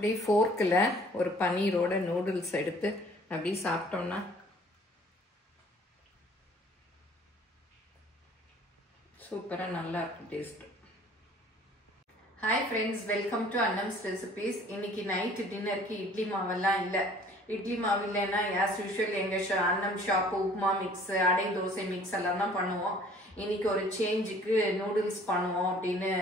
அப்படியே ஃபோர்க்கில் ஒரு பன்னீரோட நூடுல்ஸ் எடுத்து அப்படியே சாப்பிட்டோன்னா சூப்பராக நல்லா இருக்கும் taste. Hi friends, welcome to Annam's recipes. இன்னைக்கு நைட்டு டின்னருக்கு இட்லி மாவெல்லாம் இல்லை. இட்லி மாவு இல்லைன்னா ஆஸ் யூஷுவல் எங்கள் அன்னம் ஷாப்பு உப்புமா மிக்ஸ், அடை தோசை மிக்ஸ் எல்லாம் தான் பண்ணுவோம். இன்னைக்கு ஒரு சேஞ்சுக்கு நூடுல்ஸ் பண்ணுவோம் அப்படின்னு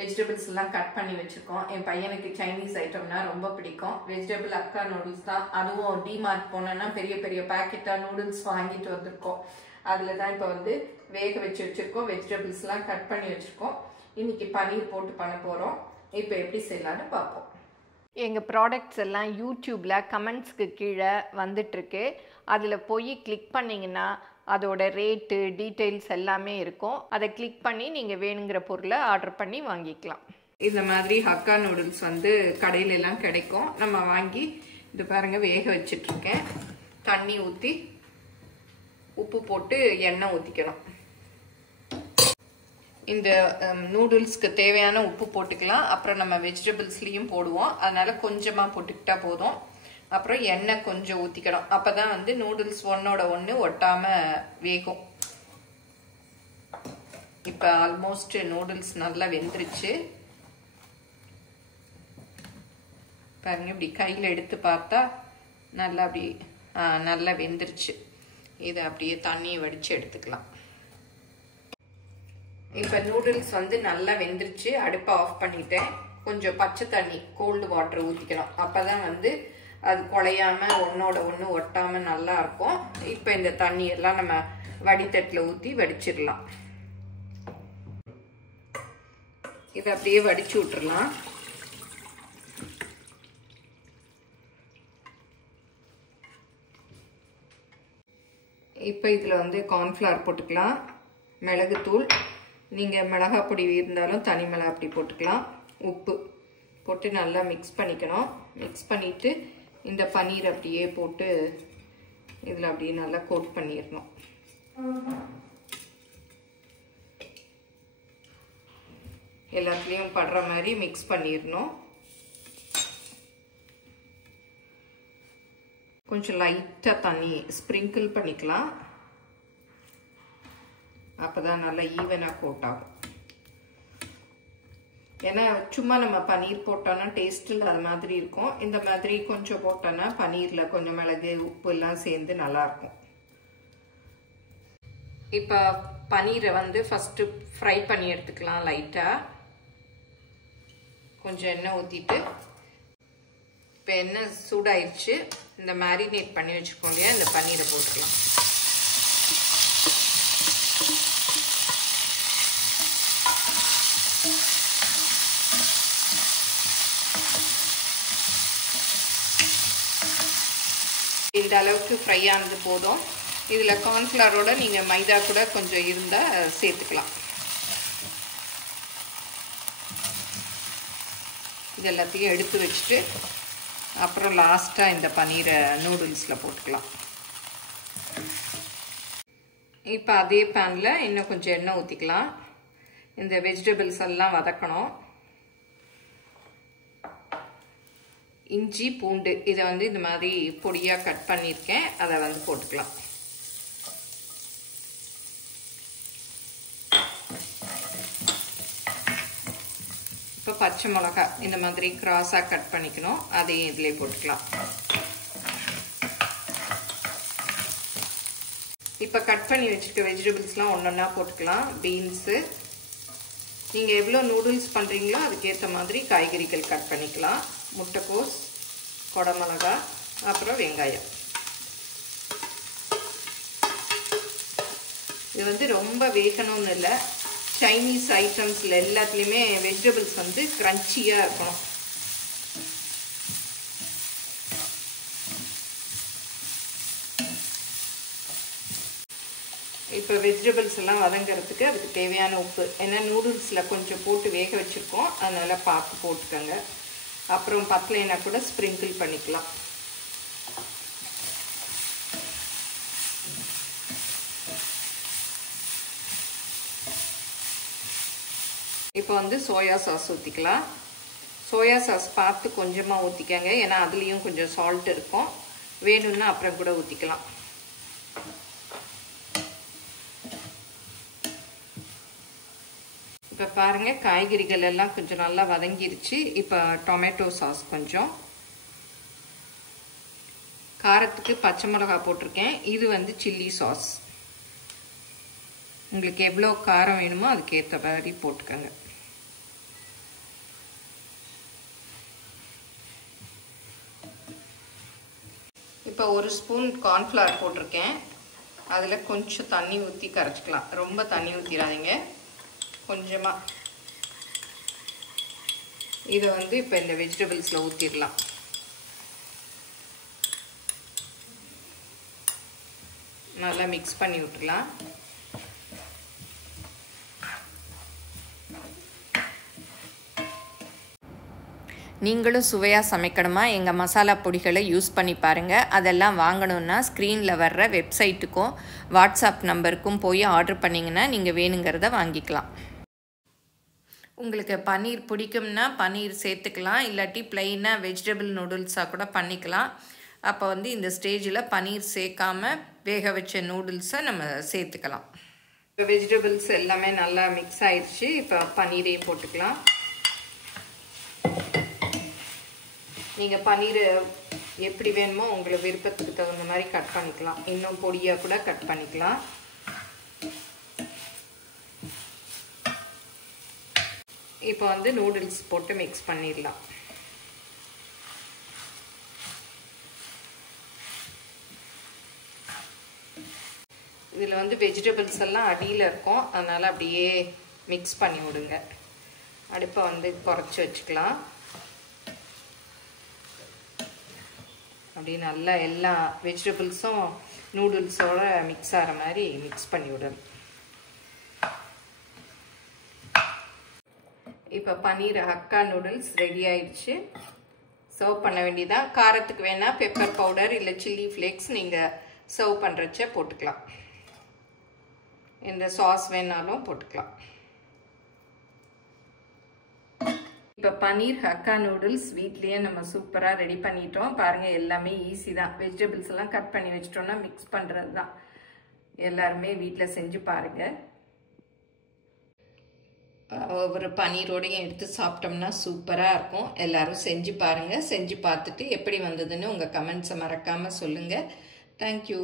வெஜிடபிள்ஸ் எல்லாம் கட் பண்ணி வச்சுருக்கோம். என் பையனுக்கு சைனீஸ் ஐட்டம்னா ரொம்ப பிடிக்கும். வெஜிடபிள் அக்கா நூடுல்ஸ் தான். அதுவும் டிமார்ட் போனோன்னா பெரிய பெரிய பேக்கெட்டாக நூடுல்ஸ் வாங்கிட்டு வந்திருக்கோம். அதில் தான் இப்போ வந்து வேக வச்சு வச்சுருக்கோம். வெஜிடபிள்ஸ்லாம் கட் பண்ணி வச்சுருக்கோம். இன்னைக்கு பன்னீர் போட்டு பண்ண போகிறோம். இப்போ எப்படி செய்யலான்னு பார்ப்போம். எங்கள் ப்ராடக்ட்ஸ் எல்லாம் யூடியூப்பில் கமெண்ட்ஸ்க்கு கீழே வந்துட்டுருக்கு. அதில் போய் கிளிக் பண்ணிங்கன்னா அதோட ரேட்டு டீட்டெயில்ஸ் எல்லாமே இருக்கும். அதை கிளிக் பண்ணி நீங்கள் வேணுங்கிற பொருளை ஆர்டர் பண்ணி வாங்கிக்கலாம். இந்த மாதிரி ஹக்கா நூடுல்ஸ் வந்து கடையில எல்லாம் கிடைக்கும். நம்ம வாங்கி இது பாருங்கள் வேக வச்சிட்ருக்கேன். தண்ணி ஊற்றி உப்பு போட்டு எண்ணெய் ஊற்றிக்கணும். இந்த நூடுல்ஸ்க்கு தேவையான உப்பு போட்டுக்கலாம். அப்புறம் நம்ம வெஜிடபிள்ஸ்லேயும் போடுவோம். அதனால் கொஞ்சமாக போட்டுக்கிட்டா போதும். அப்புறம் எண்ணெய் கொஞ்சம் ஊற்றிக்கணும். அப்போ தான் வந்து நூடுல்ஸ் ஒன்றோட ஒன்று ஒட்டாமல் வேகும். இப்போ ஆல்மோஸ்ட் நூடுல்ஸ் நல்லா வெந்துருச்சு பாருங்க. இப்படி கையில் எடுத்து பார்த்தா நல்லா அப்படி நல்லா வெந்துருச்சு. இதை அப்படியே தண்ணியை வடித்து எடுத்துக்கலாம். இப்போ நூடுல்ஸ் வந்து நல்லா வெந்துருச்சு. அடுப்பை ஆஃப் பண்ணிட்டேன். கொஞ்சம் பச்சை தண்ணி கோல்டு வாட்டர் ஊற்றிக்கணும். அப்போ தான் வந்து அது குழையாம ஒன்னோட ஒன்று ஒட்டாமல் நல்லா இருக்கும். இப்போ இந்த தண்ணியெல்லாம் நம்ம வடித்தட்டில் ஊற்றி வடிச்சிடலாம். இதை அப்படியே வடிச்சு விட்டுறலாம். இப்போ இதில் வந்து கார்ன்ஃப்ளவர் போட்டுக்கலாம், மிளகுத்தூள், நீங்கள் மிளகாய் பொடி இருந்தாலும் தனி மிளகாய் பொடி போட்டுக்கலாம், உப்பு போட்டு நல்லா மிக்ஸ் பண்ணிக்கணும். மிக்ஸ் பண்ணிவிட்டு இந்த பன்னீர் அப்படியே போட்டு இதில் அப்படியே நல்லா கோட் பண்ணிடணும். எல்லாத்துலேயும் படுற மாதிரி மிக்ஸ் பண்ணிடணும். கொஞ்சம் லைட்டாக தண்ணி ஸ்ப்ரிங்கிள் பண்ணிக்கலாம். அப்போ தான் நல்லா ஈவனாக கோட் ஆகும். ஏன்னா சும்மா நம்ம பன்னீர் போட்டோன்னா டேஸ்ட் இல்லாத மாதிரி இருக்கும். இந்த மாதிரி கொஞ்சம் போட்டோன்னா பன்னீரில் கொஞ்சம் மிளகு உப்பு எல்லாம் சேர்ந்து நல்லாயிருக்கும். இப்போ பன்னீரை வந்து ஃபஸ்ட்டு ஃப்ரை பண்ணி எடுத்துக்கலாம். லைட்டாக கொஞ்சம் எண்ணெய் ஊற்றிட்டு இப்போ எண்ணெய் சூடாயிடுச்சு. இந்த மேரினேட் பண்ணி வச்சுருக்கோம் இல்லையா, இந்த பன்னீரை போட்டுக்கலாம். இந்த அளவுக்கு ஃப்ரை ஆனது போதும். இதில் கார்ன்ஃப்ளவரோட நீங்கள் மைதா கூட கொஞ்சம் இருந்தால் சேர்த்துக்கலாம். இது எல்லாத்தையும் எடுத்து வச்சுட்டு அப்புறம் லாஸ்ட்டாக இந்த பன்னீரை நூடுல்ஸில் போட்டுக்கலாம். இப்போ அதே பேனில் இன்னும் கொஞ்சம் எண்ணெய் ஊற்றிக்கலாம். இந்த வெஜிடபிள்ஸ் எல்லாம் வதக்கணும். இஞ்சி பூண்டு இதை வந்து இந்த மாதிரி பொடியாக கட் பண்ணியிருக்கேன். அதை வந்து போட்டுக்கலாம். இப்போ பச்சை மிளகா இந்த மாதிரி கிராஸாக கட் பண்ணிக்கணும். அதையும் இதிலே போட்டுக்கலாம். இப்போ கட் பண்ணி வச்சுருக்க வெஜிடபிள்ஸ்லாம் ஒன்றொன்னா போட்டுக்கலாம். பீன்ஸு, நீங்கள் எவ்வளோ நூடுல்ஸ் பண்ணுறீங்களோ அதுக்கேற்ற மாதிரி காய்கறிகள் கட் பண்ணிக்கலாம். முட்டைக்கோஸ், கொடமிளகா, அப்புறம் வெங்காயம். இது வந்து ரொம்ப வேகணும்னு இல்லை. சைனீஸ் ஐட்டம்ஸில் எல்லாத்துலேயுமே வெஜிடபிள்ஸ் வந்து க்ரன்ச்சியாக இருக்கணும். இப்போ வெஜிடபிள்ஸ் எல்லாம் வதங்கிறதுக்கு அதுக்கு தேவையான உப்பு, ஏன்னா நூடுல்ஸில் கொஞ்சம் போட்டு வேக வச்சுருக்கோம், அதனால் பார்த்து போட்டுக்கோங்க. அப்புறம் பத்தலைனா கூட ஸ்ப்ரிங்கிள் பண்ணிக்கலாம். இப்போ வந்து சோயா சாஸ் ஊற்றிக்கலாம். சோயா சாஸ் பார்த்து கொஞ்சமாக ஊற்றிக்கங்க, ஏன்னா அதுலேயும் கொஞ்சம் சால்ட் இருக்கும். வேணும்னா அப்புறம் கூட ஊற்றிக்கலாம். இப்போ பாருங்கள், காய்கறிகள் எல்லாம் கொஞ்சம் நல்லா வதங்கிருச்சு. இப்போ டொமேட்டோ சாஸ் கொஞ்சம், காரத்துக்கு பச்சை மிளகாய் போட்டிருக்கேன். இது வந்து சில்லி சாஸ். உங்களுக்கு எவ்வளோ காரம் வேணுமோ அதுக்கேற்ற மாதிரி போட்டுக்கோங்க. இப்போ 1 ஸ்பூன் கார்ன்ஃப்ளவர் போட்டிருக்கேன். அதில் கொஞ்சம் தண்ணி ஊற்றி கரைச்சிக்கலாம். ரொம்ப தண்ணி ஊற்றிடாதீங்க, கொஞ்சமாக. இதை வந்து இப்போ இந்த வெஜிடபிள்ஸில் ஊற்றிடலாம். நல்லா மிக்ஸ் பண்ணி விட்டுலாம். நீங்களும் சுவையாக சமைக்கணுமா? எங்கள் மசாலா பொடிகளை யூஸ் பண்ணி பாருங்கள். அதெல்லாம் வாங்கணுன்னா ஸ்க்ரீனில் வர்ற வெப்சைட்டுக்கும் வாட்ஸ்அப் நம்பருக்கும் போய் ஆர்டர் பண்ணிங்கன்னா நீங்கள் வேணுங்கிறத வாங்கிக்கலாம். உங்களுக்கு பன்னீர் பிடிக்கும்னா பன்னீர் சேர்த்துக்கலாம், இல்லாட்டி ப்ளைனாக வெஜிடபிள் நூடுல்ஸாக கூட பண்ணிக்கலாம். அப்போ வந்து இந்த ஸ்டேஜில் பன்னீர் சேர்க்காமல் வேக வச்ச நூடுல்ஸை நம்ம சேர்த்துக்கலாம். இப்போ வெஜிடபிள்ஸ் எல்லாமே நல்லா மிக்ஸ் ஆயிடுச்சு. இப்போ பன்னீரையும் போட்டுக்கலாம். நீங்கள் பன்னீர் எப்படி வேணுமோ உங்களுக்கு விருப்பத்துக்கு தகுந்த மாதிரி கட் பண்ணிக்கலாம். இன்னும் பொடியாக கூட கட் பண்ணிக்கலாம். இப்போ வந்து நூடுல்ஸ் போட்டு மிக்ஸ் பண்ணிடலாம். இதில் வந்து வெஜிடபிள்ஸ் எல்லாம் அடியில் இருக்கும், அதனால் அப்படியே மிக்ஸ் பண்ணி விடுங்க. அடுப்பை வந்து குறைச்சி வச்சுக்கலாம். அப்படியே நல்லா எல்லா வெஜிடபிள்ஸும் நூடுல்ஸோட மிக்ஸ் ஆகிற மாதிரி மிக்ஸ் பண்ணி விடணும். இப்போ பன்னீர் ஹக்கா நூடுல்ஸ் ரெடி ஆயிடுச்சு. சர்வ் பண்ண வேண்டியதான். காரத்துக்கு வேணால் பெப்பர் பவுடர் இல்லை சில்லி ஃப்ளேக்ஸ் நீங்கள் சர்வ் பண்ணுறச்ச போட்டுக்கலாம். இந்த சாஸ் வேணாலும் போட்டுக்கலாம். இப்போ பன்னீர் ஹக்கா நூடுல்ஸ் வீட்லேயே நம்ம சூப்பராக ரெடி பண்ணிட்டோம். பாருங்கள், எல்லாமே ஈஸி தான். வெஜிடபிள்ஸ் எல்லாம் கட் பண்ணி வச்சிட்டோம்னா மிக்ஸ் பண்ணுறது தான். எல்லாருமே வீட்டில் செஞ்சு பாருங்கள். ஒவ்வொரு பன்னீரோடையும் எடுத்து சாப்பிட்டோம்னா சூப்பராக இருக்கும். எல்லோரும் செஞ்சு பாருங்கள். செஞ்சு பார்த்துட்டு எப்படி வந்ததுன்னு உங்கள் கமெண்ட்ஸை மறக்காமல் சொல்லுங்கள். தேங்க்யூ.